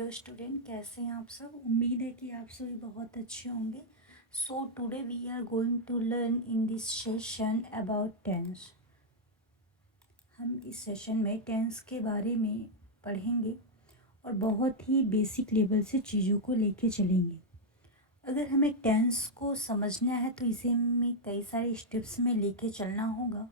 Hello student, कैसे हैं आप सब। उम्मीद है कि आप सभी बहुत अच्छे होंगे। So today we are going to learn in this session about tense. हम इस सेशन में टेंस के बारे में पढ़ेंगे और बहुत ही बेसिक लेवल से चीज़ों को लेके चलेंगे। अगर हमें टेंस को समझना है तो इसे हमें कई सारे स्टेप्स में लेके चलना होगा।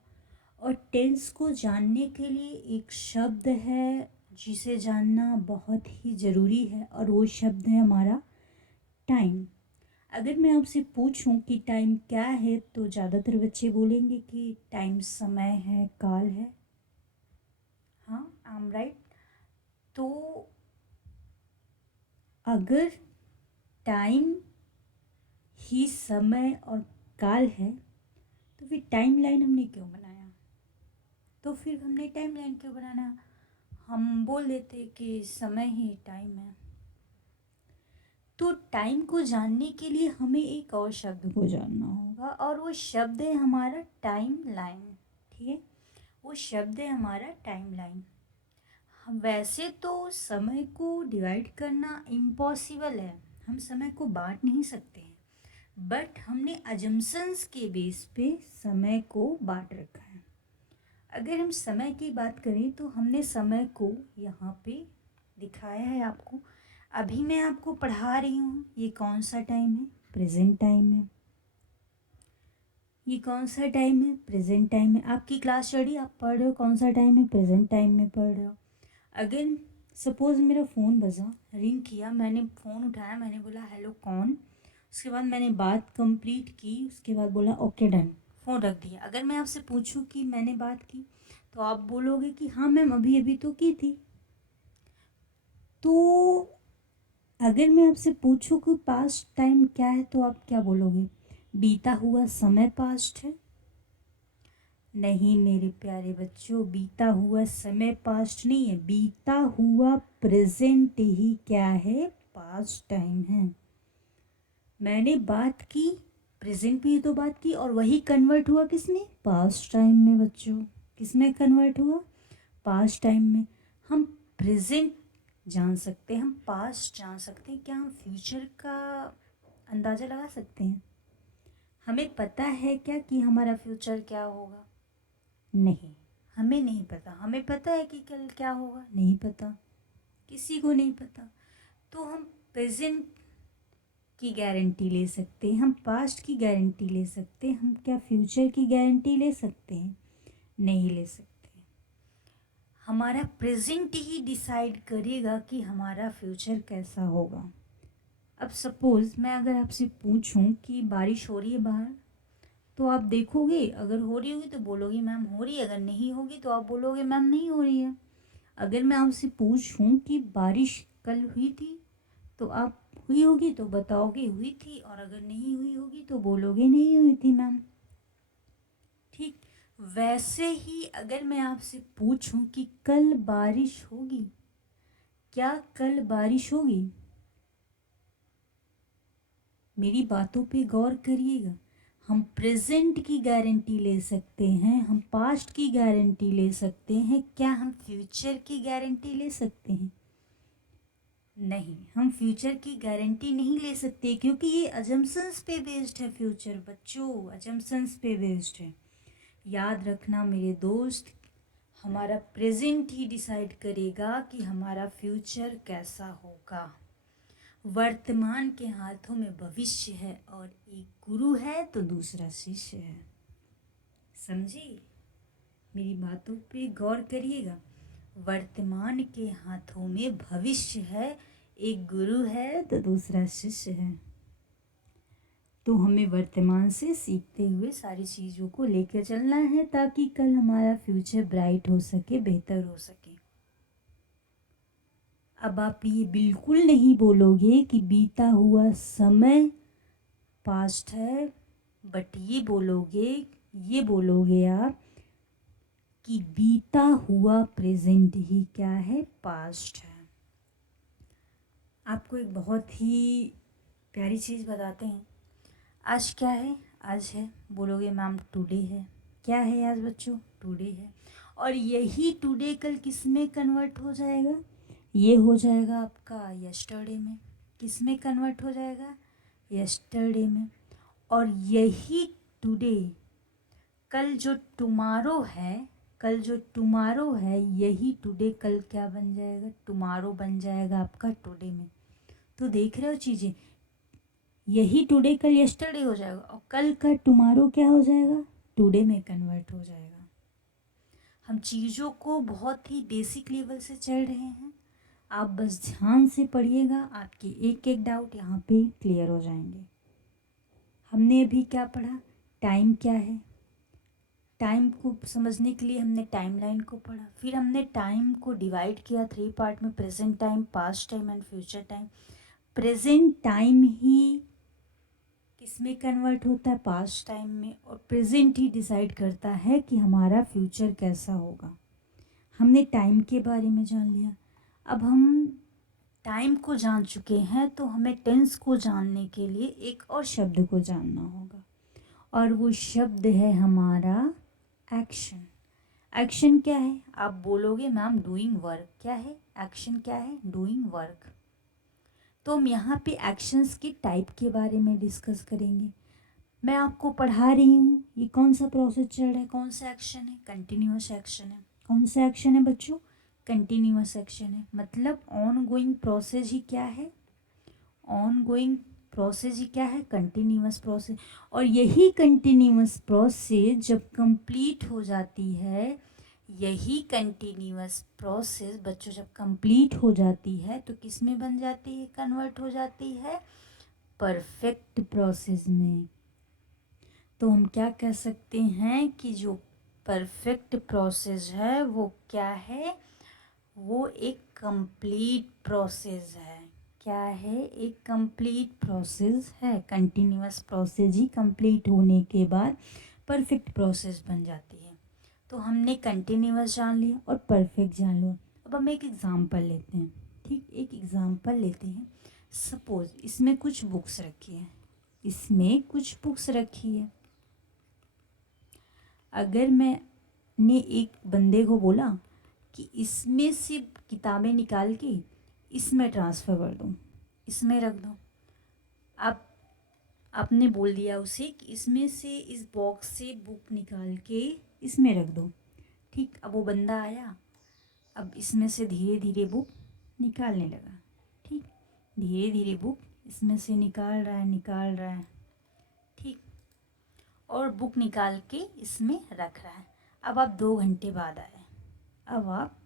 और टेंस को जानने के लिए एक शब्द है जिसे जानना बहुत ही ज़रूरी है और वो शब्द है हमारा टाइम। अगर मैं आपसे पूछूं कि टाइम क्या है तो ज़्यादातर बच्चे बोलेंगे कि टाइम समय है, काल है। हाँ, आई एम राइट। तो अगर टाइम ही समय और काल है तो फिर टाइम लाइन हमने क्यों बनाया? तो फिर हमने टाइम लाइन क्यों बनाना? हम बोल देते कि समय ही टाइम है। तो टाइम को जानने के लिए हमें एक और शब्द को जानना होगा और वो शब्द है हमारा टाइम लाइन। ठीक है, वो शब्द है हमारा टाइम लाइन। वैसे तो समय को डिवाइड करना इम्पॉसिबल है, हम समय को बांट नहीं सकते हैं, बट हमने अजम्पशंस के बेस पे समय को बांट रखा है। अगर हम समय की बात करें तो हमने समय को यहाँ पे दिखाया है आपको। अभी मैं आपको पढ़ा रही हूँ, ये कौन सा टाइम है? प्रेजेंट टाइम है। ये कौन सा टाइम है? प्रेजेंट टाइम है। आपकी क्लास चल रही है, आप पढ़ रहे हो, कौन सा टाइम है? प्रेजेंट टाइम में पढ़ रहे हो। अगर सपोज मेरा फ़ोन बजा, रिंग किया, मैंने फ़ोन उठाया, मैंने बोला हेलो कौन, उसके बाद मैंने बात कंप्लीट की, उसके बाद बोला ओके डन, फ़ोन रख दिया। अगर मैं आपसे पूछूं कि मैंने बात की तो आप बोलोगे कि हाँ मैम अभी अभी तो की थी। तो अगर मैं आपसे पूछूं कि पास्ट टाइम क्या है तो आप क्या बोलोगे? बीता हुआ समय पास्ट है? नहीं मेरे प्यारे बच्चों, बीता हुआ समय पास्ट नहीं है, बीता हुआ प्रेजेंट ही क्या है? पास्ट टाइम है। मैंने बात की, प्रेजेंट में ही तो बात की, और वही कन्वर्ट हुआ किस में? पास्ट टाइम में बच्चों। किस में कन्वर्ट हुआ? पास्ट टाइम में। हम प्रेजेंट जान सकते हैं, हम पास्ट जान सकते हैं, क्या हम फ्यूचर का अंदाज़ा लगा सकते हैं? हमें पता है क्या कि हमारा फ्यूचर क्या होगा? नहीं, हमें नहीं पता। हमें पता है कि कल क्या होगा? नहीं पता, किसी को नहीं पता। तो हम प्रेजेंट की गारंटी ले सकते हैं, हम पास्ट की गारंटी ले सकते हैं, हम क्या फ्यूचर की गारंटी ले सकते हैं? नहीं ले सकते। हमारा प्रेजेंट ही डिसाइड करेगा कि हमारा फ्यूचर कैसा होगा। अब सपोज़ मैं अगर आपसे पूछूं कि बारिश हो रही है बाहर, तो आप देखोगे, अगर हो रही होगी तो बोलोगे मैम हो रही है, अगर नहीं होगी तो आप बोलोगे मैम नहीं हो रही है। अगर मैं आपसे पूछूं कि बारिश कल हुई थी तो आप हुई होगी तो बताओगे हुई थी, और अगर नहीं हुई होगी तो बोलोगे नहीं हुई थी मैम। ठीक वैसे ही अगर मैं आपसे पूछूं कि कल बारिश होगी, क्या कल बारिश होगी? मेरी बातों पे गौर करिएगा। हम प्रेजेंट की गारंटी ले सकते हैं, हम पास्ट की गारंटी ले सकते हैं, क्या हम फ्यूचर की गारंटी ले सकते हैं? नहीं, हम फ्यूचर की गारंटी नहीं ले सकते, क्योंकि ये अजम्पशंस पे बेस्ड है। फ्यूचर बच्चों अजम्पशंस पे बेस्ड है। याद रखना मेरे दोस्त, हमारा प्रेजेंट ही डिसाइड करेगा कि हमारा फ्यूचर कैसा होगा। वर्तमान के हाथों में भविष्य है, और एक गुरु है तो दूसरा शिष्य है। समझी? मेरी बातों पे गौर करिएगा। वर्तमान के हाथों में भविष्य है, एक गुरु है तो दूसरा शिष्य है। तो हमें वर्तमान से सीखते हुए सारी चीज़ों को लेकर चलना है, ताकि कल हमारा फ्यूचर ब्राइट हो सके, बेहतर हो सके। अब आप ये बिल्कुल नहीं बोलोगे कि बीता हुआ समय पास्ट है, बट ये बोलोगे आप कि बीता हुआ प्रेजेंट ही क्या है? पास्ट है। आपको एक बहुत ही प्यारी चीज़ बताते हैं। आज क्या है? आज है, बोलोगे मैम टुडे है। क्या है आज बच्चों? टुडे है। और यही टुडे कल किस में कन्वर्ट हो जाएगा? ये हो जाएगा आपका यस्टरडे में, किस में कन्वर्ट हो जाएगा, यस्टरडे में। और यही टुडे, कल जो टुमारो है, यही टुडे कल क्या बन जाएगा, टुमारो बन जाएगा आपका टुडे में। तो देख रहे हो चीज़ें, यही टुडे कल यस्टरडे हो जाएगा और कल का टुमारो क्या हो जाएगा, टुडे में कन्वर्ट हो जाएगा। हम चीज़ों को बहुत ही बेसिक लेवल से चल रहे हैं, आप बस ध्यान से पढ़िएगा, आपके एक एक डाउट यहाँ पे क्लियर हो जाएंगे। हमने अभी क्या पढ़ा, टाइम क्या है, टाइम को समझने के लिए हमने टाइमलाइन को पढ़ा, फिर हमने टाइम को डिवाइड किया 3 पार्ट में, present time, past time and future time. Present time ही किस में कन्वर्ट होता है, पास्ट टाइम में, और प्रेजेंट ही डिसाइड करता है कि हमारा फ्यूचर कैसा होगा। हमने टाइम के बारे में जान लिया। अब हम टाइम को जान चुके हैं तो हमें टेंस को जानने के लिए एक और शब्द को जानना होगा, और वो शब्द है हमारा एक्शन। एक्शन क्या है, आप बोलोगे मैम डूइंग वर्क, क्या है एक्शन, क्या है डूइंग वर्क। तो हम यहाँ पे एक्शंस के टाइप के बारे में डिस्कस करेंगे। मैं आपको पढ़ा रही हूँ, ये कौन सा प्रोसेस चल रहा है, कौन सा एक्शन है, कंटिन्यूअस एक्शन है। कौन सा एक्शन है बच्चों, कंटिन्यूअस एक्शन है। मतलब ऑन गोइंग प्रोसेस ही क्या है, ऑन गोइंग प्रोसेस ही क्या है, कंटिन्यूअस प्रोसेस। और यही कंटिन्यूअस प्रोसेस जब कंप्लीट हो जाती है, यही कंटिन्यूअस प्रोसेस बच्चों जब कंप्लीट हो जाती है तो किस में बन जाती है, कन्वर्ट हो जाती है परफेक्ट प्रोसेस में। तो हम क्या कह सकते हैं कि जो परफेक्ट प्रोसेस है वो क्या है, वो एक कंप्लीट प्रोसेस है। क्या है, एक कंप्लीट प्रोसेस है। कंटिन्यूअस प्रोसेस ही कंप्लीट होने के बाद परफेक्ट प्रोसेस बन जाती है। तो हमने कंटिन्यूअस जान लिया और परफेक्ट जान लिया। अब हम एक एग्ज़ाम्पल लेते हैं, ठीक, एक एग्ज़ाम्पल लेते हैं। सपोज इसमें कुछ बुक्स रखी है, इसमें कुछ बुक्स रखी है। अगर मैंने एक बंदे को बोला कि इसमें से किताबें निकाल के इसमें ट्रांसफ़र कर दो, इसमें रख दो। अब आपने बोल दिया उसे कि इसमें से, इस बॉक्स से बुक निकाल के इसमें रख दो, ठीक। अब वो बंदा आया, अब इसमें से धीरे धीरे बुक निकालने लगा, ठीक, धीरे धीरे बुक इसमें से निकाल रहा है, ठीक, और बुक निकाल के इसमें रख रहा है। अब आप 2 घंटे बाद आए, अब आप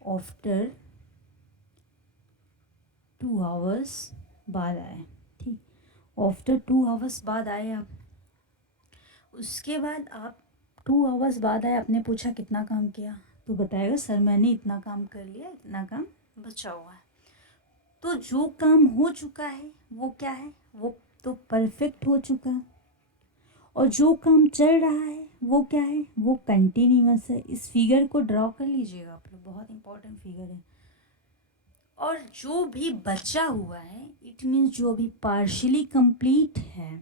आफ्टर 2 आवर्स बाद आए, ठीक, आफ्टर 2 आवर्स बाद आए आप। उसके बाद आप 2 आवर्स बाद आए, आपने पूछा कितना काम किया, तो बताएगा सर मैंने इतना काम कर लिया, इतना काम बचा हुआ है। तो जो काम हो चुका है वो क्या है, वो तो परफेक्ट हो चुका, और जो काम चल रहा है वो क्या है, वो कंटिन्यूअस है। इस फिगर को ड्रॉ कर लीजिएगा आप लोग, बहुत इंपॉर्टेंट फिगर है। और जो भी बचा हुआ है, इट मीन्स जो भी पार्शियली कंप्लीट है,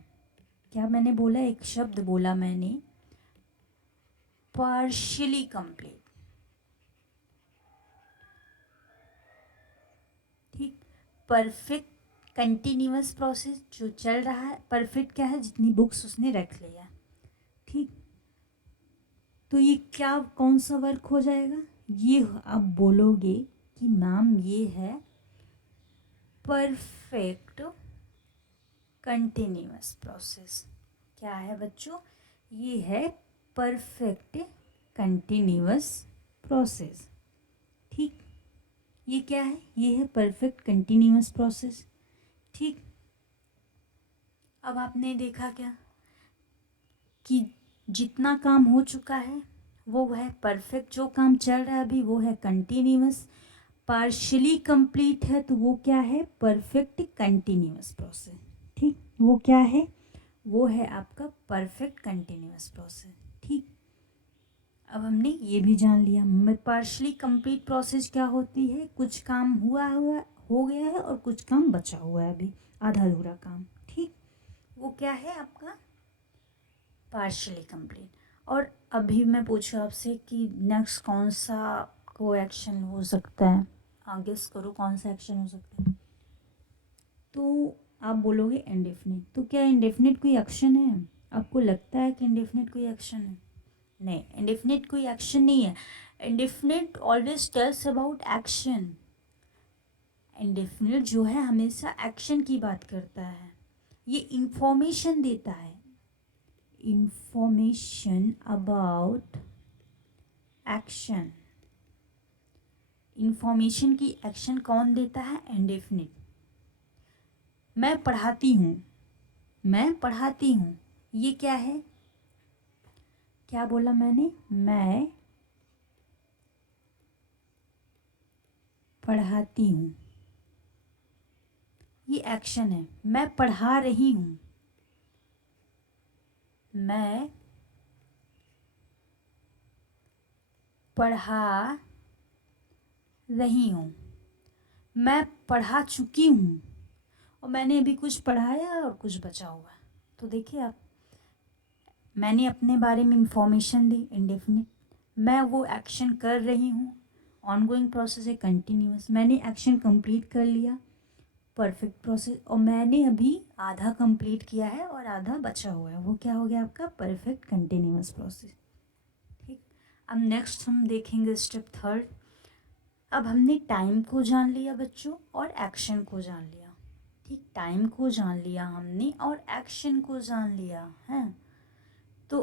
क्या मैंने बोला, एक शब्द बोला मैंने, पार्शियली कंप्लीट, ठीक। परफेक्ट कंटिन्यूअस प्रोसेस जो चल रहा है, परफेक्ट क्या है, जितनी बुक्स उसने रख लिया, ठीक। तो ये क्या, कौन सा वर्क हो जाएगा, ये आप बोलोगे कि मैम ये है परफेक्ट कंटिन्यूअस प्रोसेस। क्या है बच्चों, ये है परफेक्ट कंटिन्यूअस प्रोसेस, ठीक। ये क्या है, ये है परफेक्ट कंटिन्यूअस प्रोसेस, ठीक। अब आपने देखा क्या कि जितना काम हो चुका है वो है परफेक्ट, जो काम चल रहा है अभी वो है कंटिन्यूअस, पार्शियली कंप्लीट है तो वो क्या है, परफेक्ट कंटिन्यूअस प्रोसेस, ठीक। वो क्या है, वो है आपका परफेक्ट कंटिन्यूअस प्रोसेस, ठीक। अब हमने ये भी जान लिया, पार्शियली कंप्लीट प्रोसेस क्या होती है, कुछ काम हुआ हो गया है और कुछ काम बचा हुआ है अभी, आधा अधूरा काम, ठीक। वो क्या है आपका पार्शियली कंप्लीट। और अभी मैं पूछूँ आपसे कि नेक्स्ट कौन सा को एक्शन हो सकता है, हाँ गेस करो कौन सा एक्शन हो सकता है। तो आप बोलोगे इंडेफिनिट। तो क्या इंडेफिनिट कोई एक्शन है? आपको लगता है कि इंडेफिनिट कोई एक्शन है? नहीं, इंडेफिनिट कोई एक्शन नहीं है। Indefinite always tells about action. Indefinite जो है हमेशा एक्शन की बात करता है, ये इंफॉर्मेशन देता है, इंफॉर्मेशन अबाउट एक्शन। इंफॉर्मेशन की एक्शन कौन देता है? इंडेफिनिट। मैं पढ़ाती हूँ, मैं पढ़ाती हूँ, ये क्या है? क्या बोला मैंने? मैं पढ़ाती हूँ, ये एक्शन है। मैं पढ़ा रही हूँ, मैं पढ़ा रही हूँ, मैं पढ़ा चुकी हूँ और मैंने अभी कुछ पढ़ाया और कुछ बचा हुआ है। तो देखिए आप, मैंने अपने बारे में इंफॉर्मेशन दी, इंडेफिनिट। मैं वो एक्शन कर रही हूँ, ऑनगोइंग प्रोसेस है, कंटिन्यूअस। मैंने एक्शन कंप्लीट कर लिया, परफेक्ट प्रोसेस। और मैंने अभी आधा कंप्लीट किया है और आधा बचा हुआ है, वो क्या हो गया आपका? Perfect continuous process. ठीक, अब नेक्स्ट हम देखेंगे स्टेप थर्ड। अब हमने टाइम को जान लिया बच्चों और एक्शन को जान लिया। ठीक, टाइम को जान लिया हमने और एक्शन को जान लिया है। तो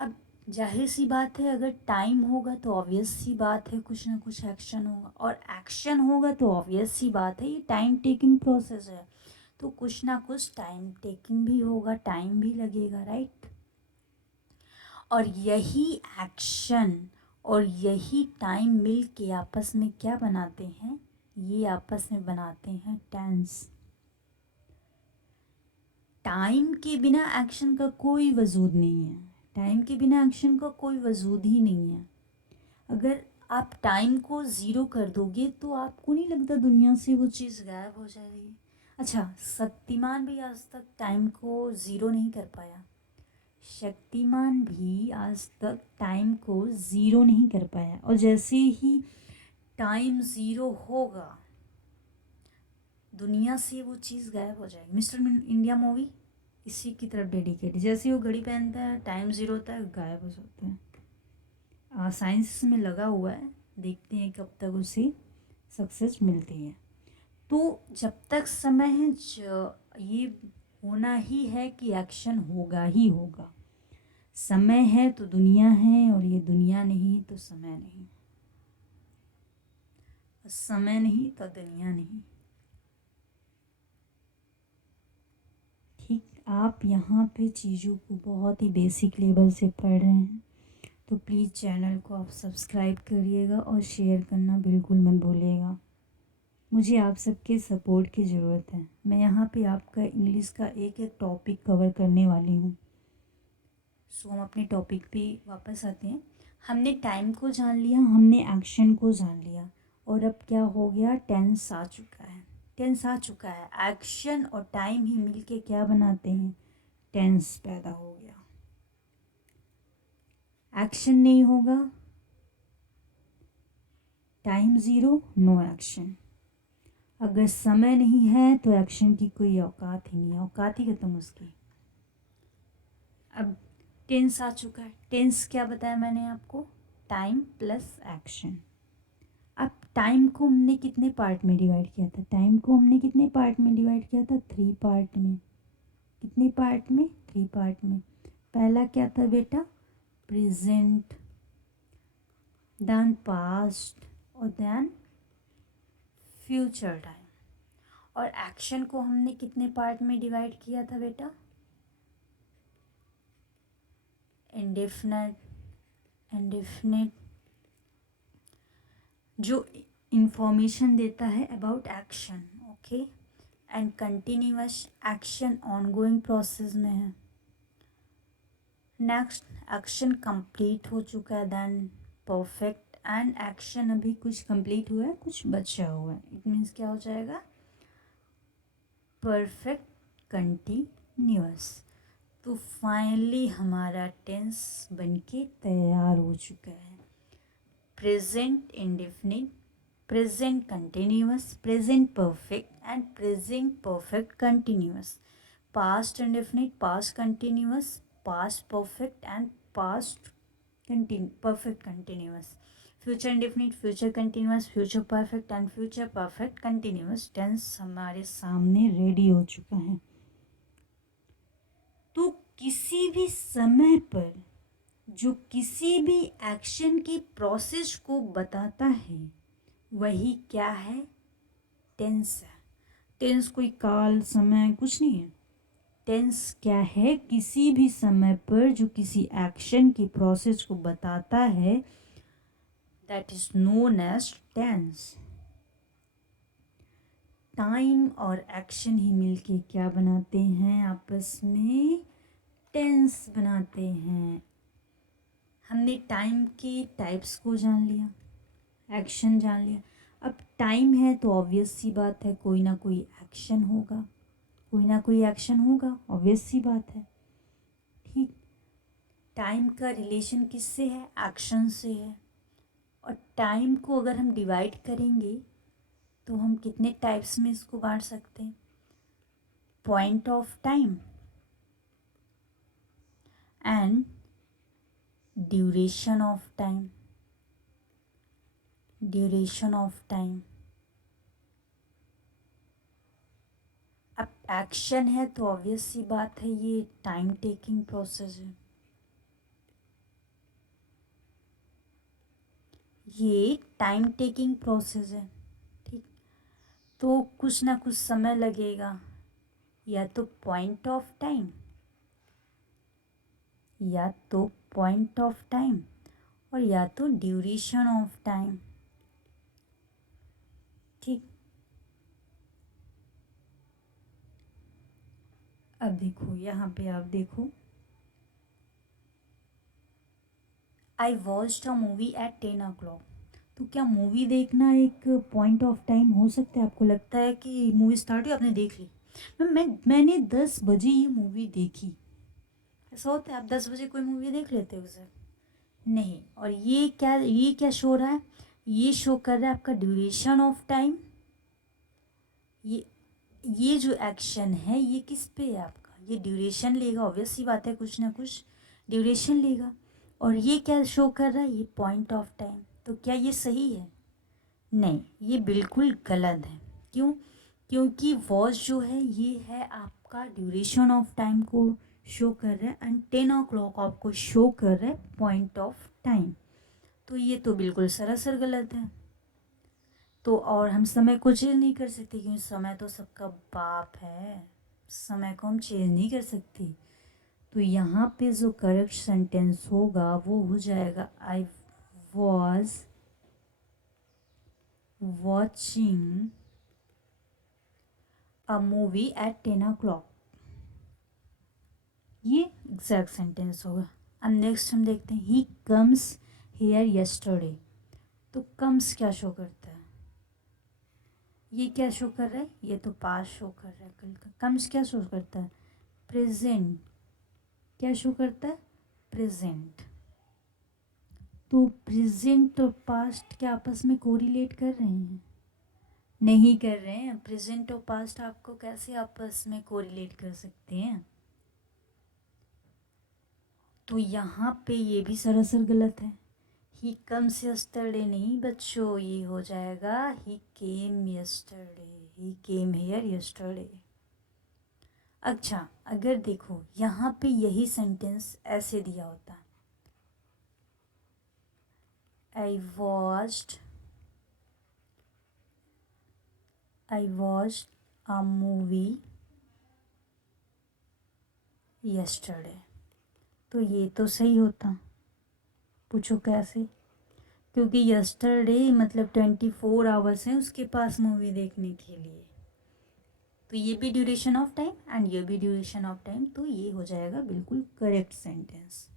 अब जाहिर सी बात है, अगर टाइम होगा तो ऑब्वियस सी बात है कुछ ना कुछ एक्शन होगा, और एक्शन होगा तो ऑब्वियस सी बात है ये टाइम टेकिंग प्रोसेस है, तो कुछ ना कुछ टाइम टेकिंग भी होगा, टाइम भी लगेगा, राइट। और यही एक्शन और यही टाइम मिल के आपस में क्या बनाते हैं? ये आपस में बनाते हैं टेंस। टाइम के बिना एक्शन का कोई वजूद नहीं है, टाइम के बिना एक्शन का कोई वजूद ही नहीं है। अगर आप टाइम को ज़ीरो कर दोगे तो आपको नहीं लगता दुनिया से वो चीज़ गायब हो जाएगी? अच्छा, शक्तिमान भी आज तक टाइम को ज़ीरो नहीं कर पाया, शक्तिमान भी आज तक टाइम को ज़ीरो नहीं कर पाया। और जैसे ही टाइम ज़ीरो होगा दुनिया से वो चीज़ गायब हो जाएगी। मिस्टर इंडिया मूवी इसी की तरफ डेडिकेटेड। जैसे वो घड़ी पहनता है, टाइम ज़ीरो होता है, गायब हो जाता है। साइंस में लगा हुआ है, देखते हैं कब तक उसे सक्सेस मिलती है। तो जब तक समय है ये होना ही है कि एक्शन होगा ही होगा। समय है तो दुनिया है, और ये दुनिया नहीं तो समय नहीं, समय नहीं तो दुनिया नहीं। ठीक, आप यहाँ पे चीज़ों को बहुत ही बेसिक लेवल से पढ़ रहे हैं, तो प्लीज़ चैनल को आप सब्सक्राइब करिएगा और शेयर करना बिल्कुल मत भूलिएगा। मुझे आप सबके सपोर्ट की ज़रूरत है। मैं यहाँ पे आपका इंग्लिश का एक एक टॉपिक कवर करने वाली हूँ। सो हम अपने टॉपिक पे वापस आते हैं। हमने टाइम को जान लिया, हमने एक्शन को जान लिया, और अब क्या हो गया? टेंस आ चुका है, टेंस आ चुका है। एक्शन और टाइम ही मिलके क्या बनाते हैं? टेंस पैदा हो गया। एक्शन नहीं होगा, टाइम ज़ीरो, नो एक्शन। अगर समय नहीं है तो एक्शन की कोई औकात ही नहीं है, औकात ही खत्म उसकी। अब टेंस आ चुका है। टेंस क्या बताया मैंने आपको? Time plus action. अब टाइम को हमने कितने पार्ट में डिवाइड किया था? टाइम को हमने कितने पार्ट में डिवाइड किया था? 3 पार्ट में। कितने पार्ट में? 3 पार्ट में। पहला क्या था बेटा? प्रेजेंट, देन पास्ट, और देन फ्यूचर टाइम। और एक्शन को हमने कितने पार्ट में डिवाइड किया था बेटा? इंडेफिनिट, इंडेफिनिट जो इंफॉर्मेशन देता है about action, okay, and continuous action ongoing process में है। नेक्स्ट, एक्शन कंप्लीट हो चुका है, देन परफेक्ट, एंड एक्शन अभी कुछ कंप्लीट हुआ है, कुछ बचा हुआ है। इट मीन्स क्या हो जाएगा? Perfect continuous. तो फाइनली हमारा टेंस बनके तैयार हो चुका है। Present indefinite, present continuous, present perfect, and present perfect continuous. Past indefinite, past continuous, past perfect, and past perfect continuous. Future indefinite, future continuous, future perfect and future perfect continuous tense हमारे सामने ready हो चुका है। तो किसी भी समय पर जो किसी भी एक्शन की प्रोसेस को बताता है वही क्या है? टेंस है। टेंस कोई काल समय कुछ नहीं है। टेंस क्या है? किसी भी समय पर जो किसी एक्शन की प्रोसेस को बताता है, that is known as tense. Time और एक्शन ही मिलके क्या बनाते हैं? आपस में टेंस बनाते हैं। हमने टाइम के टाइप्स को जान लिया, एक्शन जान लिया। अब टाइम है तो ऑब्वियस सी बात है कोई ना कोई एक्शन होगा, कोई ना कोई एक्शन होगा, ऑब्वियस सी बात है। ठीक, टाइम का रिलेशन किससे है? एक्शन से है। और टाइम को अगर हम डिवाइड करेंगे तो हम कितने टाइप्स में इसको बांट सकते हैं? Point of time and duration of time. Duration of time. अब एक्शन है तो ऑब्वियस सी बात है ये टाइम टेकिंग प्रोसेस है, ये टाइम टेकिंग प्रोसेस है। ठीक, तो कुछ ना कुछ समय लगेगा, या तो पॉइंट ऑफ टाइम, या तो पॉइंट ऑफ टाइम, और या तो ड्यूरेशन ऑफ टाइम। ठीक, अब देखो यहाँ पे आप देखो, I watched a movie at 10 o'clock। तो क्या मूवी देखना एक पॉइंट ऑफ टाइम हो सकता है? आपको लगता है कि मूवी स्टार्ट हुई आपने देख ली, मैंने 10 बजे ये मूवी देखी, ऐसा होता है? आप 10 बजे कोई मूवी देख लेते हो उसे? नहीं। और ये क्या शो रहा है? ये शो कर रहा है आपका ड्यूरेशन ऑफ टाइम। ये ये जो एक्शन है ये किस पे है आपका? ये ड्यूरेशन लेगा, ऑब्वियस सी बात है, कुछ ना कुछ ड्यूरेशन लेगा। और ये क्या शो कर रहा है? ये पॉइंट ऑफ टाइम। तो क्या ये सही है? नहीं, ये बिल्कुल गलत है। क्यों? क्योंकि वॉच जो है ये है आपका ड्यूरेशन ऑफ टाइम को शो कर रहा है, एंड 10 o'clock आपको शो कर रहा है पॉइंट ऑफ टाइम। तो ये तो बिल्कुल सरासर गलत है। तो और हम समय को चेंज नहीं कर सकते क्योंकि समय तो सबका बाप है, समय को हम चेंज नहीं कर सकते। तो यहाँ पे जो करेक्ट सेंटेंस होगा वो हो जाएगा I was watching a movie at 10 o'clock। ये एग्जैक्ट सेंटेंस होगा। अब नेक्स्ट हम देखते हैं ही कम्स हेयर यस्टरडे। तो कम्स क्या शो करता है? ये क्या शो कर रहा है? ये तो पास शो कर रहा है कल का। कम्स क्या शो करता है? प्रेजेंट। क्या शो करता है? प्रेजेंट। तो प्रेजेंट और पास्ट क्या आपस में कोरिलेट कर रहे हैं? नहीं कर रहे हैं। प्रेजेंट और पास्ट आपको कैसे आपस में कोरिलेट कर सकते हैं? तो यहाँ पे ये भी सरासर गलत है। ही कम्स यस्टरडे नहीं बच्चों, ये हो जाएगा he came yesterday. He came here yesterday. अच्छा, अगर देखो यहाँ पे यही सेंटेंस ऐसे दिया होता, आई वॉच्ड अ मूवी यस्टरडे, तो ये तो सही होता। पूछो कैसे? क्योंकि यस्टरडे मतलब 24 आवर्स हैं उसके पास मूवी देखने के लिए। तो ये भी ड्यूरेशन ऑफ टाइम एंड ये भी ड्यूरेशन ऑफ टाइम, तो ये हो जाएगा बिल्कुल करेक्ट सेंटेंस।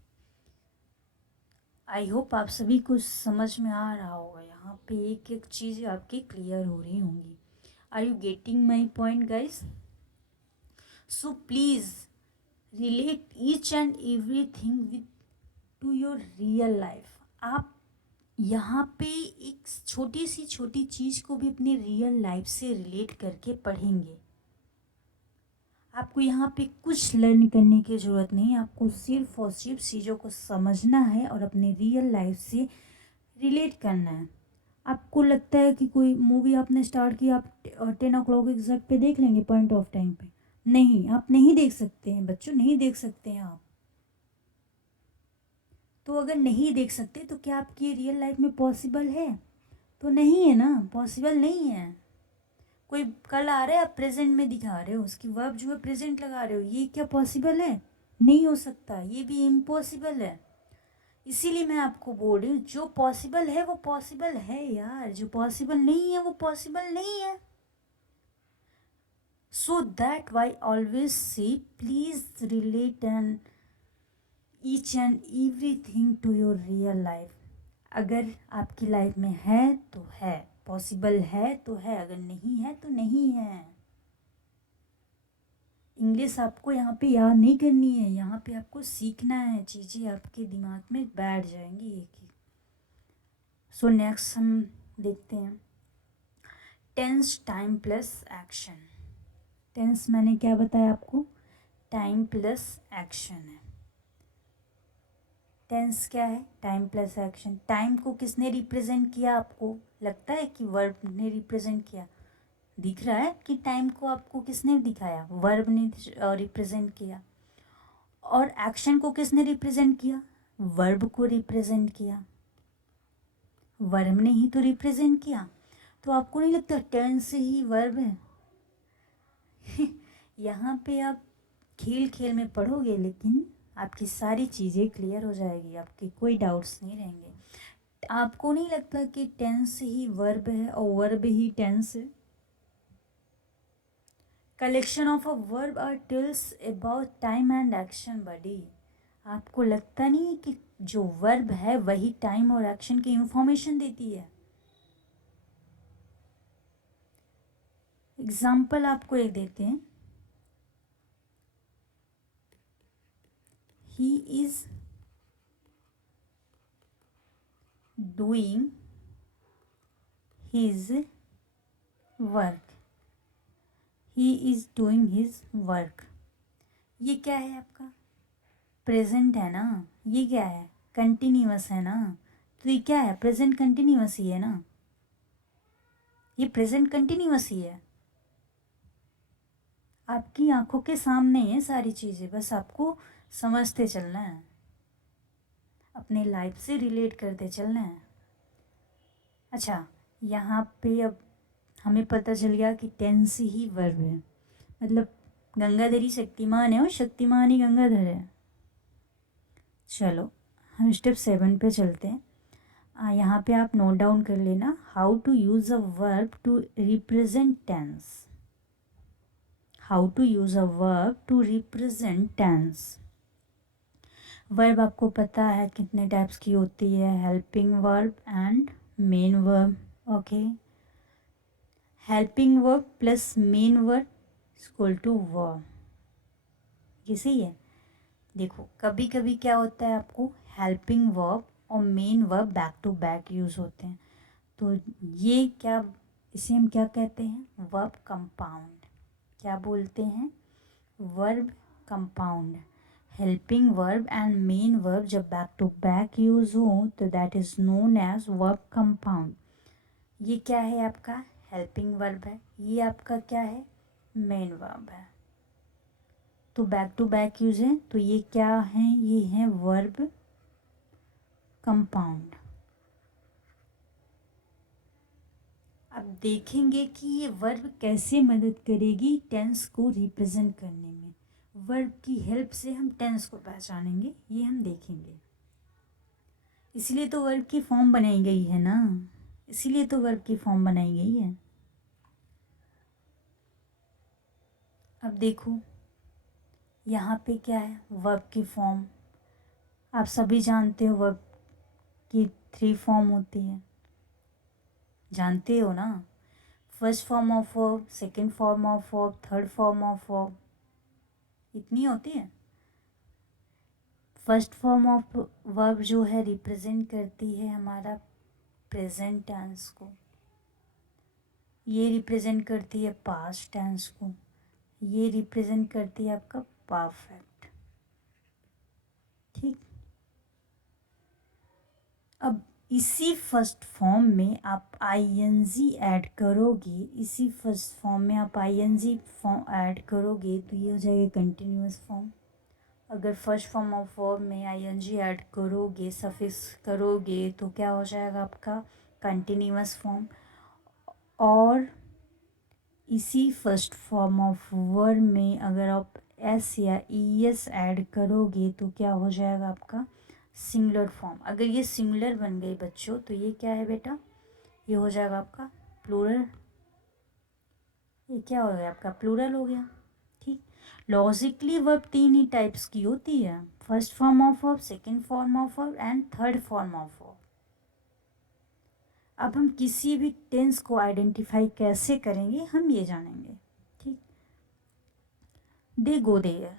आई होप आप सभी को समझ में आ रहा होगा, यहाँ पे एक एक चीज़ आपकी क्लियर हो रही होंगी। Are you getting my point guys? So please relate each and everything with to your real life. आप यहाँ पे एक छोटी चीज़ को भी अपनी रियल लाइफ से रिलेट करके पढ़ेंगे। आपको यहाँ पे कुछ लर्न करने की ज़रूरत नहीं, आपको सिर्फ और सिर्फ चीज़ों को समझना है और अपनी रियल लाइफ से रिलेट करना है। आपको लगता है कि कोई मूवी आपने स्टार्ट की, आप 10 o'clock एग्जैक्ट पे देख लेंगे पॉइंट ऑफ टाइम पे? नहीं, आप नहीं देख सकते हैं बच्चों, नहीं देख सकते हैं आप। तो अगर नहीं देख सकते तो क्या आपकी रियल लाइफ में पॉसिबल है? तो नहीं है ना, पॉसिबल नहीं है। कोई कल आ रहा है, आप प्रेजेंट में दिखा रहे हो, उसकी वर्ब जो है प्रेजेंट लगा रहे हो, ये क्या पॉसिबल है? नहीं हो सकता, ये भी इम्पॉसिबल है। इसीलिए मैं आपको बोल रही हूँ, जो पॉसिबल है वो पॉसिबल है यार, जो पॉसिबल नहीं है वो पॉसिबल नहीं है। So that why always say please relate and each and everything to your real life. अगर आपकी लाइफ में है तो है, पॉसिबल है तो है, अगर नहीं है तो नहीं है। इंग्लिश आपको यहाँ पे याद नहीं करनी है, यहाँ पे आपको सीखना है, चीज़ें आपके दिमाग में बैठ जाएंगी एक ही। सो नेक्स्ट हम देखते हैं tense time plus action. Tense मैंने क्या बताया आपको? टाइम प्लस एक्शन है। टेंस क्या है? Time plus action. टाइम को किसने रिप्रेजेंट किया? आपको लगता है कि वर्ब ने रिप्रेजेंट किया? दिख रहा है कि टाइम को आपको किसने दिखाया? वर्ब ने रिप्रेजेंट किया। और एक्शन को किसने रिप्रेजेंट किया? वर्ब को रिप्रेजेंट किया। वर्ब ने ही तो रिप्रेजेंट किया। तो आपको नहीं लगता टेंस ही वर्ब है? यहाँ पे आप खेल खेल में पढ़ोगे, लेकिन आपकी सारी चीज़ें क्लियर हो जाएगी, आपके कोई डाउट्स नहीं रहेंगे। आपको नहीं लगता कि टेंस ही वर्ब है और वर्ब ही टेंस है? Collection of a verb are tells about time and action buddy. आपको लगता नहीं है कि जो वर्ब है वही टाइम और एक्शन की इंफॉर्मेशन देती है? एग्जाम्पल आपको एक देते हैं। He is doing his work. He is doing his work. ये क्या है आपका? प्रेजेंट है ना? ये क्या है? कंटिन्यूअस है ना? तो ये क्या है? प्रेजेंट कंटिन्यूअस ही है ना? ये प्रेजेंट कंटिन्यूअस ही है। आपकी आंखों के सामने है सारी चीज़ें, बस आपको समझते चलना है, अपने लाइफ से रिलेट करते चलना है। अच्छा, यहाँ पे अब हमें पता चल गया कि टेंस ही वर्ब है, मतलब गंगाधर ही शक्तिमान है और शक्तिमान ही गंगाधर है। चलो हम स्टेप 7 पे चलते हैं। यहाँ पे आप नोट डाउन कर लेना, how to use a verb to represent tense. How to use a verb to represent tense. Verb आपको पता है कितने टाइप्स की होती है? Helping verb and main verb. Okay, helping verb plus main verb equal to verb, ये सही है। देखो कभी कभी क्या होता है, आपको हेल्पिंग वर्ब और main verb back to back use होते हैं, तो ये क्या, इसे हम क्या कहते हैं? Verb compound. क्या बोलते हैं? Verb compound. Helping verb and main verb जब बैक टू बैक यूज़ हो तो that is known as verb compound. ये क्या है आपका? हेल्पिंग वर्ब है। ये आपका क्या है? मेन वर्ब है। तो बैक टू बैक यूज है, तो ये क्या है? ये है वर्ब कंपाउंड। अब देखेंगे कि ये वर्ब कैसे मदद करेगी टेंस को रिप्रेजेंट करने में। वर्ब की हेल्प से हम टेंस को पहचानेंगे, ये हम देखेंगे। इसलिए तो वर्ब की फॉर्म बनाई गई है ना, इसीलिए तो वर्ब की फॉर्म बनाई गई है। अब देखो यहाँ पे क्या है? वर्ब की फॉर्म आप सभी जानते हो, वर्ब की 3 फॉर्म होती है, जानते हो ना? First form of verb, second form of verb, third form of verb, इतनी होती है। फर्स्ट फॉर्म ऑफ वर्ब जो है रिप्रेजेंट करती है हमारा प्रेजेंट टेंस को, ये रिप्रेजेंट करती है पास्ट टेंस को, ये रिप्रेजेंट करती है आपका परफेक्ट। ठीक, अब इसी फर्स्ट फॉर्म में आप आईएनजी ऐड करोगे, इसी फर्स्ट फॉर्म में आप आईएनजी फॉर्म ऐड करोगे तो ये हो जाएगा कंटिन्यूअस फॉर्म। अगर फर्स्ट फॉर्म ऑफ वर्ब में आईएनजी ऐड करोगे, सफिक्स करोगे तो क्या हो जाएगा आपका कंटिन्यूअस फॉर्म। और इसी फर्स्ट फॉर्म ऑफ वर्ब में अगर आप एस या ई एस ऐड करोगे तो क्या हो जाएगा आपका सिंगुलर फॉर्म। अगर ये सिंगुलर बन गई बच्चों तो ये क्या है बेटा, ये हो जाएगा आपका प्लूरल। ये क्या हो गया आपका प्लूरल हो गया। ठीक, लॉजिकली वर्ब तीन ही टाइप्स की होती है, first form of verb, second form of verb and third form of verb. अब हम किसी भी टेंस को आइडेंटिफाई कैसे करेंगे हम ये जानेंगे। ठीक, दे गो देयर,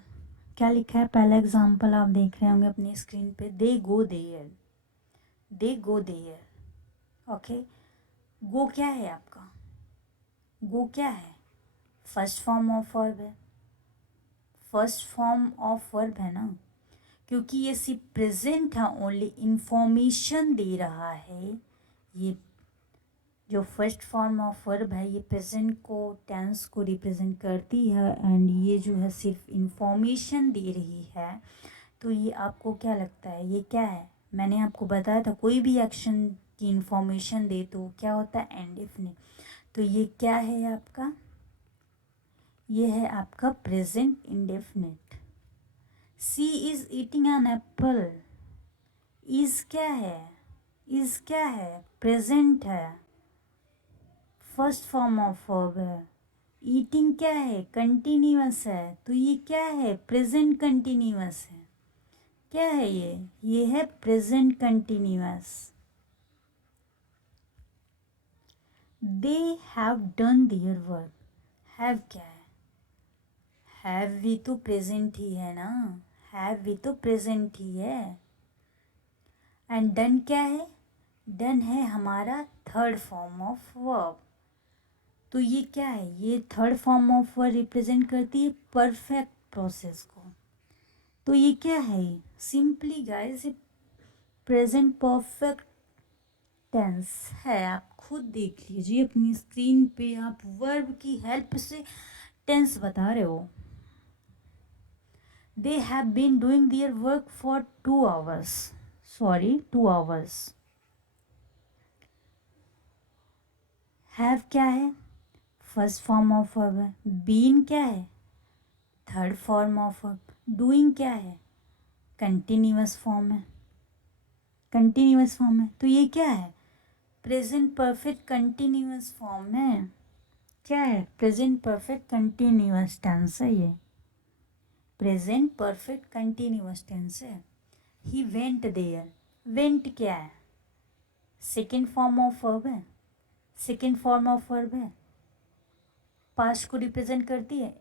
क्या लिखा है पहला एग्जाम्पल आप देख रहे होंगे अपनी स्क्रीन पे, they go there, they go there. Okay, go क्या है आपका, गो क्या है, फर्स्ट फॉर्म ऑफ वर्ब है, फर्स्ट फॉर्म ऑफ वर्ब है ना, क्योंकि ये सिर्फ प्रेजेंट है, ओनली इंफॉर्मेशन दे रहा है। ये जो फर्स्ट फॉर्म ऑफ वर्ब है ये प्रेजेंट को, टेंस को रिप्रेजेंट करती है एंड ये जो है सिर्फ इंफॉर्मेशन दे रही है। तो ये आपको क्या लगता है ये क्या है, मैंने आपको बताया था कोई भी एक्शन की इंफॉर्मेशन दे तो क्या होता है इंडेफिनिट। तो ये क्या है आपका, ये है आपका present indefinite. She is eating an apple, is क्या है, इज क्या है प्रेजेंट है, फर्स्ट फॉर्म ऑफ वर्ब है। ईटिंग क्या है कंटिन्यूअस है, तो ये क्या है प्रेजेंट कंटिन्यूअस है। क्या है ये है present continuous. They have done their work, have क्या है, हैव भी तो प्रेजेंट ही है ना, हैव भी तो प्रेजेंट ही है। एंड डन क्या है, डन है हमारा थर्ड फॉर्म ऑफ वर्ब। तो ये क्या है, ये third form of verb represent करती है परफेक्ट प्रोसेस को। तो ये क्या है, simply guys present perfect tense है। आप खुद देख लीजिए अपनी स्क्रीन पे, आप वर्ब की हेल्प से टेंस बता रहे हो। They have been doing their work for 2 hours, sorry 2 hours। Have क्या है फर्स्ट फॉर्म ऑफ वर्ब है, बीन क्या है third form of verb, doing क्या है कंटिन्यूअस फॉर्म है, कंटिन्यूअस फॉर्म है। तो ये क्या है प्रेजेंट परफेक्ट कंटिन्यूअस फॉर्म है। क्या है प्रेजेंट परफेक्ट कंटिन्यूअस टेंस है, ये प्रेजेंट परफेक्ट कंटिन्यूअस टेंस है। ही वेंट देयर, वेंट क्या है सेकेंड फॉर्म ऑफ वर्ब है, सेकेंड फॉर्म ऑफ वर्ब है, पास्ट को रिप्रेजेंट करती है,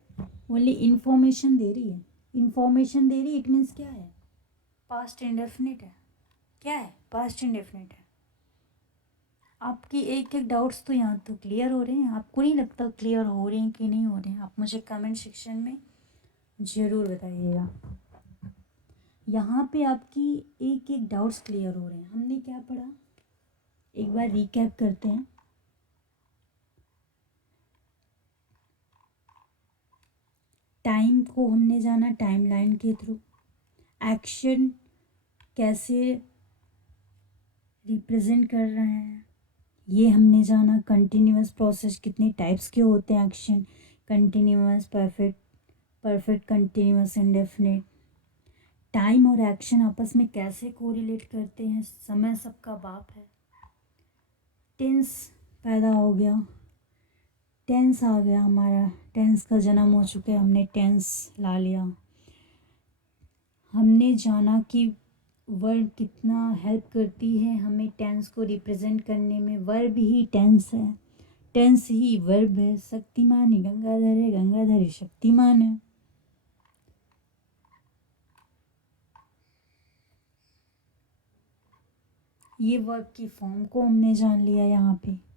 ओनली इंफॉर्मेशन दे रही है, इंफॉर्मेशन दे रही है, इट मीन्स क्या है पास्ट इंडेफिनिट है। क्या है पास्ट इंडेफिनिट है। आपकी एक एक डाउट्स तो यहाँ तो क्लियर हो रहे हैं, आपको नहीं लगता क्लियर हो रहे हैं कि नहीं हो रहे हैं, आप मुझे कमेंट सेक्शन में ज़रूर बताइएगा। यहाँ पे आपकी एक एक डाउट्स क्लियर हो रहे हैं। हमने क्या पढ़ा एक बार रिकैप करते हैं। टाइम को हमने जाना टाइमलाइन के थ्रू, एक्शन कैसे रिप्रेजेंट कर रहे हैं ये हमने जाना, कंटिन्यूअस प्रोसेस कितने टाइप्स के होते हैं action, continuous, perfect, perfect continuous, indefinite. Time और एक्शन आपस में कैसे कोरिलेट करते हैं, समय सबका बाप है। टेंस पैदा हो गया, टेंस आ गया हमारा, टेंस का जन्म हो चुका है, हमने टेंस ला लिया। हमने जाना कि वर्ब कितना हेल्प करती है हमें टेंस को रिप्रेजेंट करने में, वर्ब ही टेंस है, टेंस ही वर्ब है। शक्तिमान ही गंगाधर है, गंगाधर ही शक्तिमान है। ये वर्ब की फॉर्म को हमने जान लिया यहाँ पे।